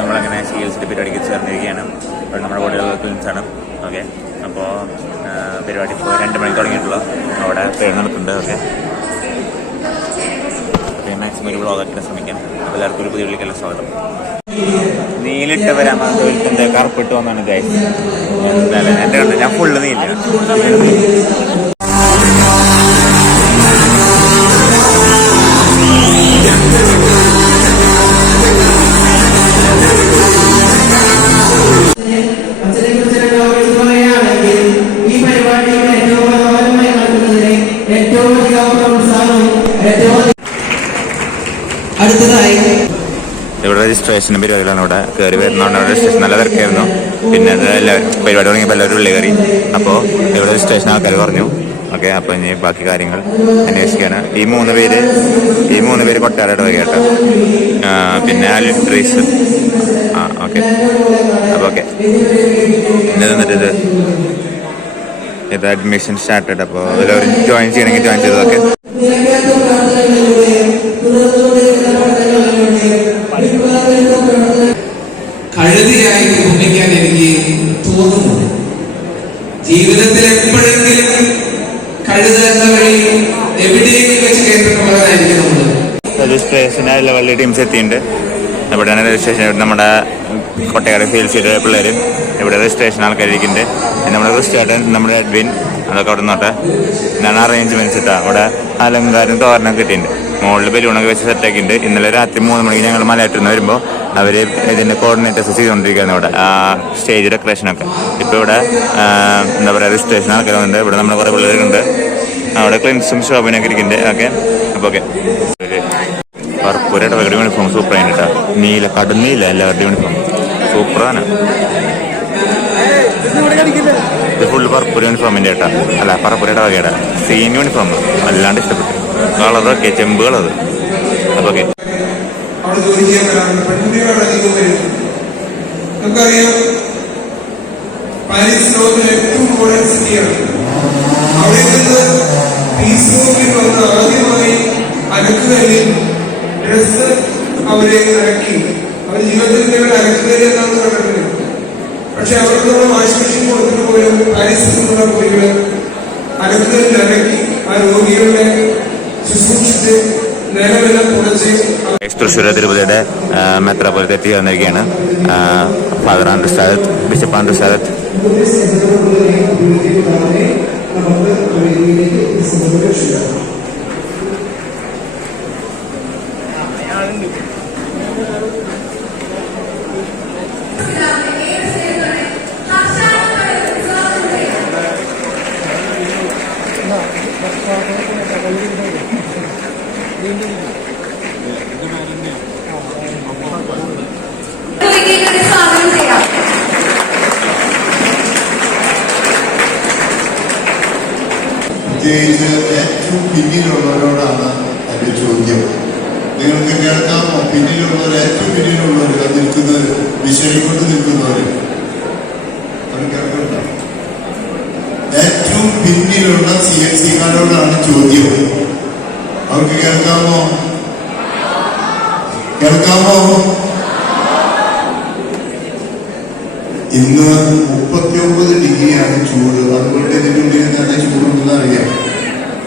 നമ്മളങ്ങനെ ചികിത്സയുടെ പരിപാടിക്ക് ചേർന്നിരിക്കുകയാണ്. അപ്പോൾ നമ്മുടെ ബോഡിയിലുള്ള ക്ലിനിക്സാണ്. ഓക്കെ, അപ്പോൾ പരിപാടി ഇപ്പോൾ 2 മണിക്ക് തുടങ്ങിയിട്ടുള്ളൂ. അവിടെ പേര് നടക്കുന്നുണ്ട്. ഓക്കെ, അപ്പോൾ മാക്സിമം ഒരു വ്ളോഗാക്കിയിട്ട് ശ്രമിക്കാം. അപ്പോൾ എല്ലാവർക്കും ഒരു പുതിയ വിളിക്കെല്ലാം സ്വാഗതം. നീലിട്ട് വരാൻ എന്താ കറുപ്പിട്ട് വന്നാണ് ഗൈസ്. എന്തായാലും എൻ്റെ കണ്ട് ഞാൻ ഫുള്ള് നീല. ഇവിടെ രജിസ്ട്രേഷൻ പരിപാടികളാണ്. ഇവിടെ കയറി വരുന്നതുകൊണ്ട് രജിസ്ട്രേഷൻ നല്ല തിരക്കായിരുന്നു. പിന്നെ അത് പരിപാടി തുടങ്ങിയപ്പോൾ എല്ലാവരും ഉള്ളിൽ കയറി. അപ്പോൾ ഇവിടെ രജിസ്ട്രേഷൻ ആൾക്കാർ പറഞ്ഞു. ഓക്കെ, അപ്പോൾ ഇനി ബാക്കി കാര്യങ്ങൾ അന്വേഷിക്കുകയാണ്. ഈ മൂന്ന് പേര് കൊട്ടാരയുടെ വക കേട്ടോ. പിന്നെ ലിറ്ററീസ് ഓക്കെ. അപ്പോൾ ഓക്കെ, എന്നിട്ട് ഇത് അഡ്മിഷൻ സ്റ്റാർട്ടഡ്. അപ്പോൾ അതിലവർ ജോയിൻ ചെയ്യണമെങ്കിൽ ജോയിൻ ചെയ്തതൊക്കെ. കഴുതിയായി തോന്നിക്കാൻ എനിക്ക് തോന്നുന്നു. ജീവിതത്തിൽ എപ്പോഴെങ്കിലും കഴുത എന്ന വഴി എവിടെയെങ്കിലും വെച്ച് കേട്ടിട്ടുള്ളവരായിരിക്കും നമ്മൾ. രജിസ്ട്രേഷൻ ലെവലിൽ ടീംസ് എത്തിയിട്ടുണ്ട്. ഇവിടെയാണ് രജിസ്ട്രേഷൻ. നമ്മുടെ കൊട്ടയാട് ഫീൽസ് ചെയ്ത പിള്ളേർ ഇവിടെ രജിസ്ട്രേഷൻ ആൾക്കാരിക്കുന്നുണ്ട്. നമ്മുടെ ക്രിസ്റ്റാട്ടൻ, നമ്മുടെ അഡ്വിൻ, അതൊക്കെ അവിടെ നിന്നോട്ടെ. ഞാൻ അറേഞ്ച്മെന്റ്സ് ഇട്ടാ. അവിടെ അലങ്കാരം തോരണൊക്കെ കിട്ടിയിട്ടുണ്ട്. മുകളിൽ ബലൂണൊക്കെ വെച്ച് സെറ്റാക്കിയിട്ടുണ്ട്. ഇന്നലെ രാത്രി 3 മണിക്ക് ഞങ്ങൾ മലയാറ്റൂന്ന് വരുമ്പോൾ അവർ ഇതിൻ്റെ കോർഡിനേറ്റേഴ്സ് ചെയ്തുകൊണ്ടിരിക്കുകയാണ് ഇവിടെ സ്റ്റേജ് ഡെക്കറേഷനൊക്കെ. ഇപ്പോൾ ഇവിടെ എന്താ പറയുക രജിസ്ട്രേഷൻ ആൾക്കാർ വന്നിട്ടുണ്ട്. ഇവിടെ നമ്മുടെ കുറേ പിള്ളേരുണ്ട്. അവിടെ ക്ലിൻസും ഷോപ്പിനൊക്കെ ഇരിക്കുന്നുണ്ട്. ഓക്കെ, അപ്പോൾ ഓക്കെ. പർപ്പൂരയുടെ അവരുടെ യൂണിഫോം സൂപ്പറാണ് കേട്ടോ. നീല കടുന്നീല എല്ലാവരുടെ യൂണിഫോം സൂപ്പറാണ്. ഇത് ഫുള്ള് പർപ്പൂര യൂണിഫോമിൻ്റെ കേട്ടോ. അല്ല, പർപ്പൂരയുടെ വകയുടെ സീൻ യൂണിഫോം അല്ലാണ്ട് ഇഷ്ടപ്പെട്ടു. കളറൊക്കെ ചെമ്പുകളത്. അപ്പോൾ ഓക്കെ, നമുക്കറിയാം പാരീസ് ലോകത്തിലെ ഏറ്റവും മോഡേൺ സിറ്റിയാണ്. അവിടെ നിന്ന് പീസ്ബുക്കിൽ വന്ന് ആദ്യമായി അലക്കുകല്ലിൽ ഡ്രസ് അവരെ അലക്കി. അവർ ജീവിതത്തിൽ അലക്കുകല്ല് എന്നാണ് കണ്ടിട്ടുള്ളത്. പക്ഷെ അവർക്ക് നമ്മൾ വാഷിംഗ് മെഷീൻ കൊടുത്തിട്ട് പോലും പാരീസിൽ നിന്നുള്ള പോയികള് അലക്കുകല്ലിൽ അലക്കി ആ രോഗികളുടെ ശുശ്രൂഷിച്ച് നിലമെല്ലാം തുടച്ച്. തൃശ്ശൂർ തിരുപതിയുടെ മെത്രാപ്പൊലീത്ത എത്തി വന്നിരിക്കുകയാണ്. Father Andrew Sadath, bishop Andrew Sadath. പ്രത്യേകിച്ച് ഏറ്റവും പിന്നിലുള്ളവരോടാണ് എൻ്റെ ചോദ്യം. നിങ്ങൾക്ക് കേൾക്കാമോ? പിന്നിലുള്ളവർ, ഏറ്റവും പിന്നിലുള്ളവർ നിൽക്കുന്നവർ, വിഷയം കൊണ്ട് നിൽക്കുന്നവർ അത് കേൾക്കണ്ട. ഏറ്റവും പിന്നിലുള്ള CNC-കാരോടാണ് ചോദ്യം. അവർക്ക് കേൾക്കാമോ? ഇന്ന് 39 ഡിഗ്രിയാണ് ചൂട്. അതുകൊണ്ട് ഇതിൻ്റെ ഉള്ളിൽ തന്നെ ചൂടുണ്ടെന്ന് അറിയാം.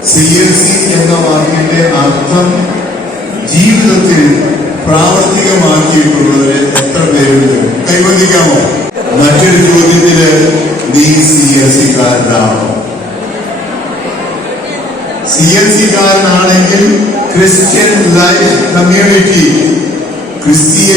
CNC എന്ന വാക്കിന്റെ അർത്ഥം ജീവിതത്തിൽ പ്രാവർത്തികമാക്കിയിട്ടുള്ളവരെ എത്ര പേരുണ്ട്? കൈവന്തിക്കാമോ? മറ്റൊരു ചോദ്യത്തില് നീ CNC-കാരനാണോ? CNC-കാരനാണെങ്കിൽ ക്രിസ്ത്യൻ ലൈഫ് കമ്മ്യൂണിറ്റി, ക്രിസ്തീയ